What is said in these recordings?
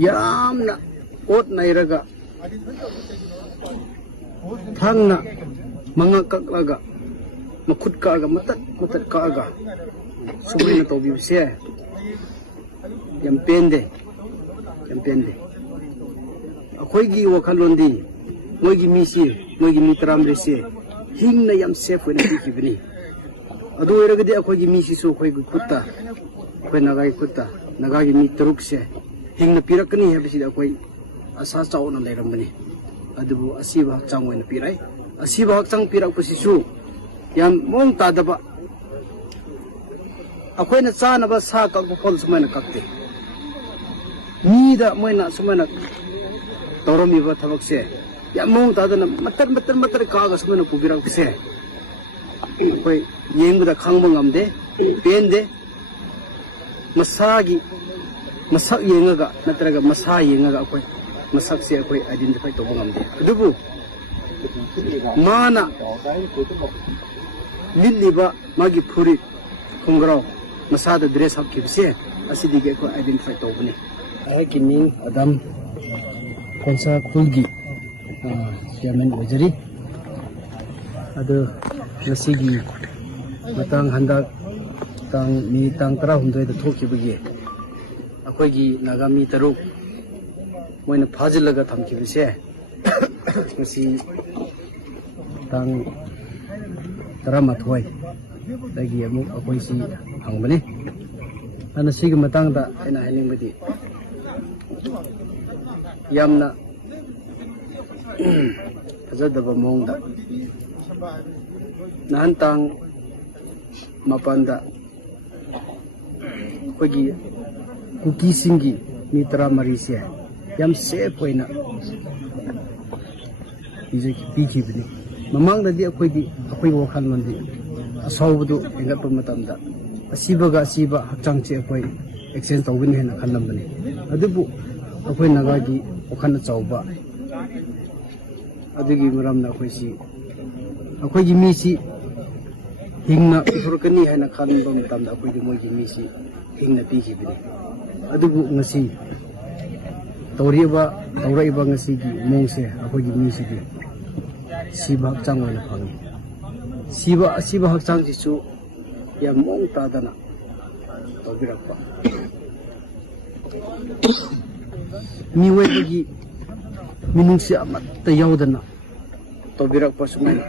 यामना ओट नैरगा थांगना मंगा कक्लागा मखुद कागा मतत मतत कागा सुमैना तौबिबसे यम पेंदे अखोइगी वखलोंदी मोइगी मिसी मोइगी मितरामरेसे हिंगना यम सेफ होना दिखिबनी अदु ओइरगदि अखोइगी मिसिसु अखोइगी खुत्ता अखोइ नागाई खुत्ता नागागी मी तरुकसे हिंगना पिरकनी हैबसिदा अखोइ आसा चावना लेरमबनी अदुबु असिबा हक्चांग ओइना पिराई असिबा हक्चांग पिरकपसिसु याम मोंग तादबा अखोइना चानबा सा कक्प फल सुमैना कक्ते मीदा मोइना सुमैना तौरमीबा थबकसे याम मोंग तादना मतर कागा सुमैना पुबिरकसे अखोइ येंगबदा खांगबा ngamde पेंदे मसागी मsak yengaga natraga masa yengaga akhoi masak se akhoi identify toba ngamde adubu mana liliba magi phuri khungrao masada dress up kibse asidi ge ko identify tobani ai kining adam konsa khulgi chairman wajari adu nasigi matang handak tang mi tang 12 da thokibagi अखोगी नागामी तरुक Moina फाजिलगा थमखिबसे मसी तांग 18 दगी अमुक अखोइसी हंगबने अना सिगी मतंगदा आइना हाइनिंगबदी यामना फजदबा मोंगदा नान तांग मपंदा अखोगी cookie सिंगी मित्रा मरीसे याम safe होइना पीखिबनी ममांगदि अखोई वखल मंदी असौबदु एंगप मतमदा असिबगा असिबा हक्चांगचे अखोई exchange तौगनी हेना खलमबनी अदुबु अखोई नगागी वखन चौबा अदुगी मरमना अखोइसी अखोइगी मिसी हिंगना इफुरकनी हेना खलमबा मतमदा अखोइगी मोइगी मिसी Hingna पीखिबनी अदुबु ngasi तौरइबा ngasiगी मोंगसे अखोइगी मिसिगी सिबा हक्चांग ओइना fungi सिबा हक्चांग जिसु या मोंग तादना तौबिरकपा मिवैबगी मिनुंगसे अमत्ता यावदना तौबिरकपा सुमैना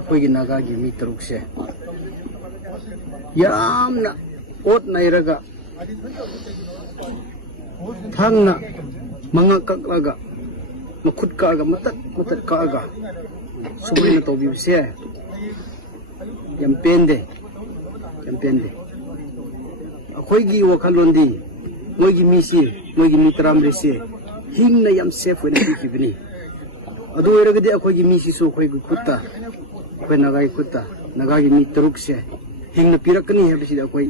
अखोइगी नागागी मी तरुकसे यामना ओट नैरगा थांगना मंगा कक्लागा मखुद कागा मतत कागा सुमैना तौबिबसे यम पेंदे अखोइगी वखलोंदी मोइगी मिसी मोइगी मितरामरेसे हिंगना यम सेफ होना दिखिबनी अदु ओइरगदि अखोइगी मिसिसु अखोइगी खुत्ता अखोइ नागाई खुत्ता नागागी मी तरुकसे हिंगना पिरकनी हैबसिदा अखोइ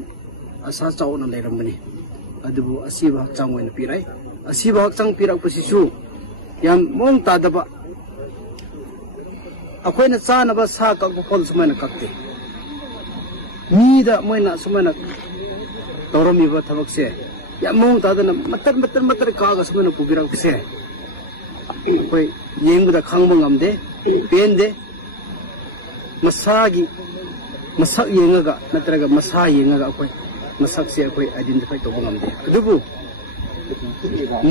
आसा चावना लेरमबनी अदुबु असिबा हक्चांग ओइना पिराई असिबा हक्चांग पिरकपसिसु याम मोंग तादबा अखोइना चानबा सा कक्प फल सुमैना कक्ते मीदा मोइना सुमैना तौरमीबा थबकसे याम मोंग तादना मतर कागा सुमैना पुबिरकसे अखोइ येंगबदा खांगबा ngamde पेंदे मसागी मsak yengaga natraga masa yengaga अखोइ मsak से अखोइ आइडेंटिफाई तौबा ngamde अदुबु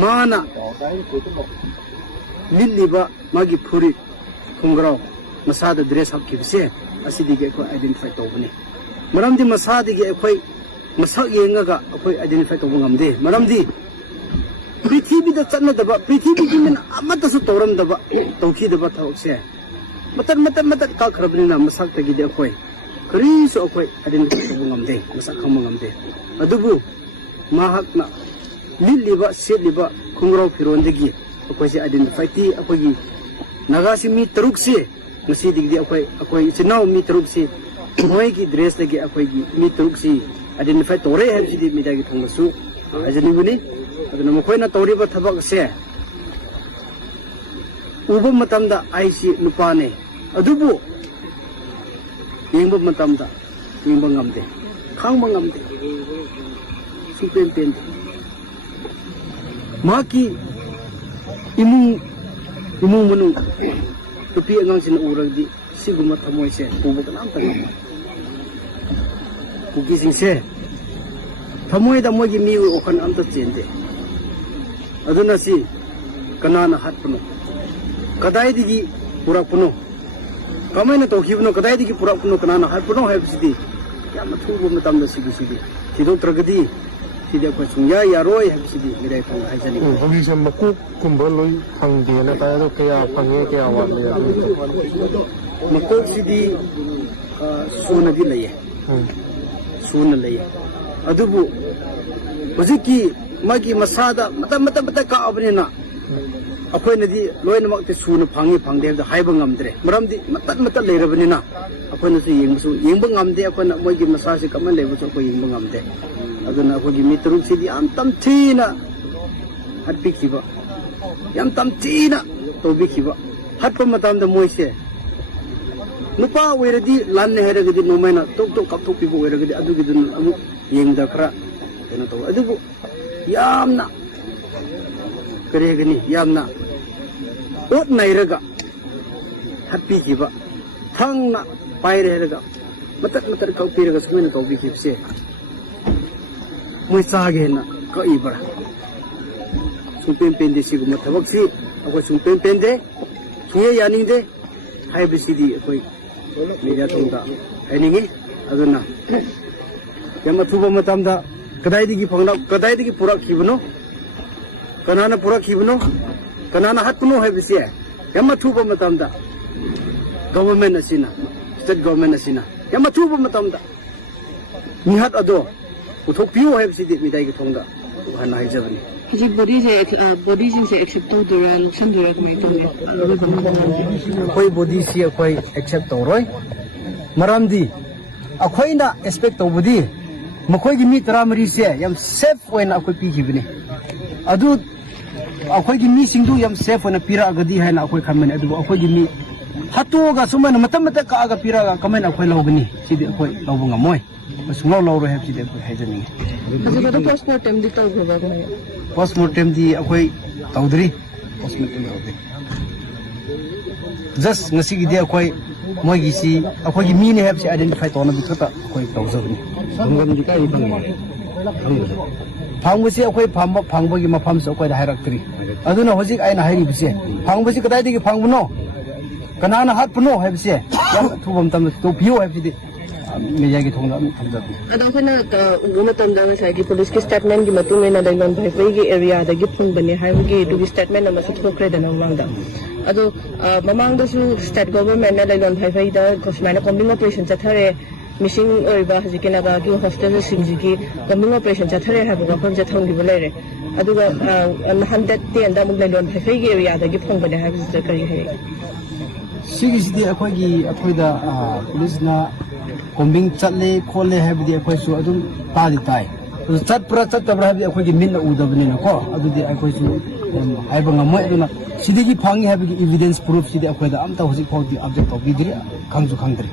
माना लिलिबा मागी फुरी खुंग्राव मसादा ड्रेस अप किबसे असिदिगे अखोइ आइडेंटिफाई तौबनी मरमदि मसादिगे अखोइ मsak yengaga अखोइ आइडेंटिफाई तौबा ngamde मरमदि पृथ्वीदा चन्नदबा पृथ्वीगी मन अमतसु तौरमदबा तौखिदबा थौसे मतर का खरबनिना मसाकतगिदे अखोइ करीसु अखोइ आइडेंटिफाई तौबा ngamde मsak खंबा ngamde अदुबु माहकना लिलिबा सेलिबा खुंग्राव फिरोंदगी अखोइसे आइडेंटिफाई ती अखोइगी नागासी मी तरुकसे ngasidigdi अखोइ चिनाव मी तरुकसे मोइगी ड्रेस लगे अखोइगी मी तरुकसे आइडेंटिफाई तौरे हैबसिदि मिदागी थंगसु आजनिबुनि अदुना मखोइना तौरिबा थबकसे उबा मतमदा आइसी नुपाने अदुबु येंबा मतमदा येंबा ngamde khangba ngamde सुपेन पेन माकी इमुंग इमुंग मनु तुपी अंगांग सिन उरगदी सिगुमा थमोय से पुबो कनाम तंग पुकी सिंग से थमोय दा मोगी मी ओखन अमत चेंदे अदुना सी कनाना हातपनो कदाई दिगी पुरापनो कमायना तोखिबनो कदाई दिगी पुरापनो कनाना हातपनो हायबसिदी याम थुबो मतम दा सिगी सिदी सिदो त्रगदी सिदे को सुंया यारोय हायबसिदी मिराय फंग हायजनी अभी से मकू कुंबलोई फंगदे ना तायरो कया फंगे कया वाले मको सिदी सोनदी लये सोन लये अदुबु हुजिकी मागी मसादा मत का अबनेना अखोइनदी लोइनमक्ते सुन फांगी फांगदे हाइबा ngamdre मरमदी मत लेरबनिना अखोइनसु येंबा ngamदे अखोइना मोइगी मसासे कमन लेबसु अखोइ येंबा ngamदे अदुना अखोइगी मितरुसिदी आम तमथीना हटपिखिबा याम तमथीना तोबिखिबा हटप मतमदा मोइसे नुपा ओइरदी लान्ने हेरगदी नोमाइना तोक कापथोपिबो ओइरगदी अदुगिदुन अमु येंगदा खरा केना तो अदुबु यामना करेगनी यामना ओट नाइरगा हप्पी किबा थांगना पाइरे हेरगा मत कौपीरगा सुमेन कौबी किबसे मोइ चागेना कइबरा सुपेन पेंदे सिगुम थबक्सी अको सुपेन पेंदे सुये यानिंदे हाइबसिदी अकोइ मीडिया तोंदा हाइनिंगे अदुना यम थुबा मतमदा कदाइदिगी फंगना कदाइदिगी पुरा खिबनो कनाना पुरा खिबनो कनाना हतनो हाइबसे यम थुबा मतमदा गवर्नमेंट असिना स्टेट गवर्नमेंट असिना यम थुबा मतमदा निहत अदो उथोपियो हाइबसिदी मिदाइगी थोंदा हना हाइजबनी जी बॉडी से एक्सेप्ट तो दुरान नुकसान दुरा कमाई तो कोई बॉडी से कोई एक्सेप्ट तो रोय मरामदी अखोइना एक्सपेक्ट तो बुदी मखोइगी मी तरामरी से यम सेफ होइना अखोइ पीखिबने अदु अखोइगी मी सिंगदु यम सेफ होइना पिरागदी हाइना अखोइ खमने अदु अखोइगी मी हतोगा सुमन मत कागा पिरागा कमेन अखोइ लौगनी सिदि अखोइ लौबो ngamoi सुंगौ लौरो है सिदि अखोइ हाइजनी अजबा पोस्टमार्टम दि तौखबा पोस्टमार्टम दी अखोइ तौदरी पोस्टमार्टम तौदे जस्ट ngasi gi de अखोइ मोगी सी अखोइ मी ने हैब से आइडेंटिफाई तोना बिखता अखोइ तौजबनी संगम जी काई फांगबसे अखोइ फांगबगी मफम से अखोइ हाइरक्तरी अदुना होजिक आइना हाइरिबसे फांगबसे कदाइदिगी फांगबनो कनाना हातपनो हैबसे याम थुबम तम तो पियो हैबसिदि मेजागी थोंदा थमजाबी अदो खना उगुना तमदा साइकी पुलिस की स्टेटमेंट की मतु में नदैलोन भाई की एरिया द गिफ्ट फंगबने हाइबगी दुगी स्टेटमेंट नमस थोक्रे दन मांगदा अदो ममांग दसु स्टेट गवर्नमेंट नदैलोन भाई द कोस्माना कॉम्बिंग ऑपरेशन चथरे मिसिंग ओइबा हजिके नागा की हॉस्टल सिंजिकी कॉम्बिंग ऑपरेशन चथरे हाबो वखन जथंगी बलेरे अदुगा 110 दा मुग नदैलोन भाई की एरिया द गिफ्ट फंगबने हाइबस करी है सिगिसिदि अखोइगी अखोइदा पुलिसना कॉम्बिंग चले खोले हैबदि अखोइसु अदुम तादि ताई चतप्रा चतब्रा हैबदि अखोइगी मिन उदबनि नको अदुदि अखोइसु हाइबा ngamoi aduna sidigi phangi हैबदि एविडेंस प्रूफ सिदि अखोइदा अमता होजि फाउदि ऑब्जेक्ट ऑफ बिदि खंजु खंद्रि